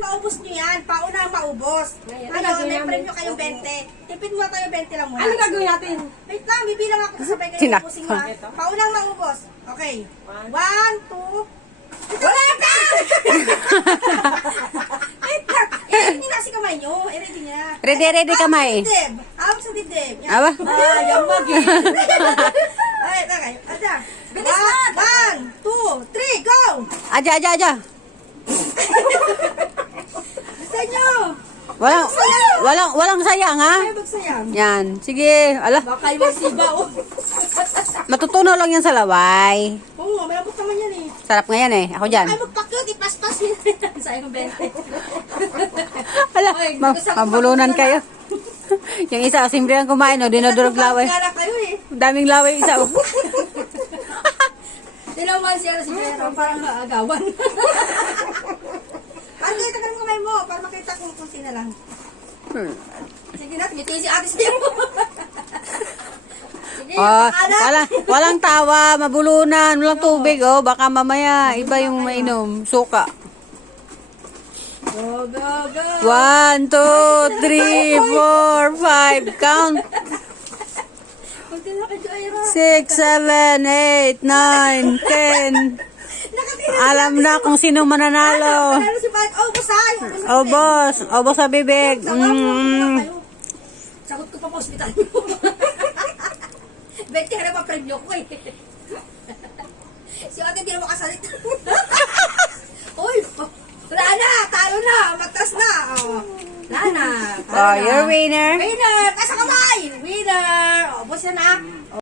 maubos nyo yan, pauna ang maubos. Ngayon, may premyo kayong 20. Tipid mo tayo 20 lang muna. Ano gagawin natin? Wait lang, bibilang ako sabay kayo ubusin mo. Paunang maubos. Okay. 1, 2, wala ka! Wait lang. Ready na si kamay nyo. Ready niya. Ready kamay. Hawak sa dibdib. Aba? Yamag eh. Ay, takay. Aja. Bilis na. 1, 2, 3, go! Aja. Gusto nyo? Walang sayang, ha? Ay, magsayang. Yan. Sige. Ala, Baka yung siba, oh. matutunaw lang yan sa laway. Oo, malambot naman yan eh. Sarap nga yan eh. Ako dyan. Ay, magpakit, ipaspas yun. Sayang 20. Ala, Oy, gusto ko mabulunan kayo. Yung isa, simple lang kumain, o. Dinudurog laway. Kala kayo eh. Daming laway isa, o. Tinawan siya si Pero, parang agawan. Ano kayo, tagal mo kamay mo, para makita kung kunti na lang. Sige na, tumitiis si ate siya mo. Sige, Oh, pakalat. walang tawa, mabulunan, walang tubig, oh. Baka mamaya, iba yung mainom. Suka. Go, go, go. 1, 2, 3, 4, 5. Count. Kunti na kayo, Ira. 6, 7, 8, 9, 10. Nakatira. Alam na kung sino mananalo. Panalo si Pat. Oh, basay. Oh, boss. Oh, boss sa bibig. Sagot ko pa pa hospital mo. 20 ka na pa premyo ko eh. Si ate di na makasalit. Uy, wala na, talo na, matas na. Oh, wala na. Oh, you're winner. Winner, tasa kamay. Winner. Oh, boss na.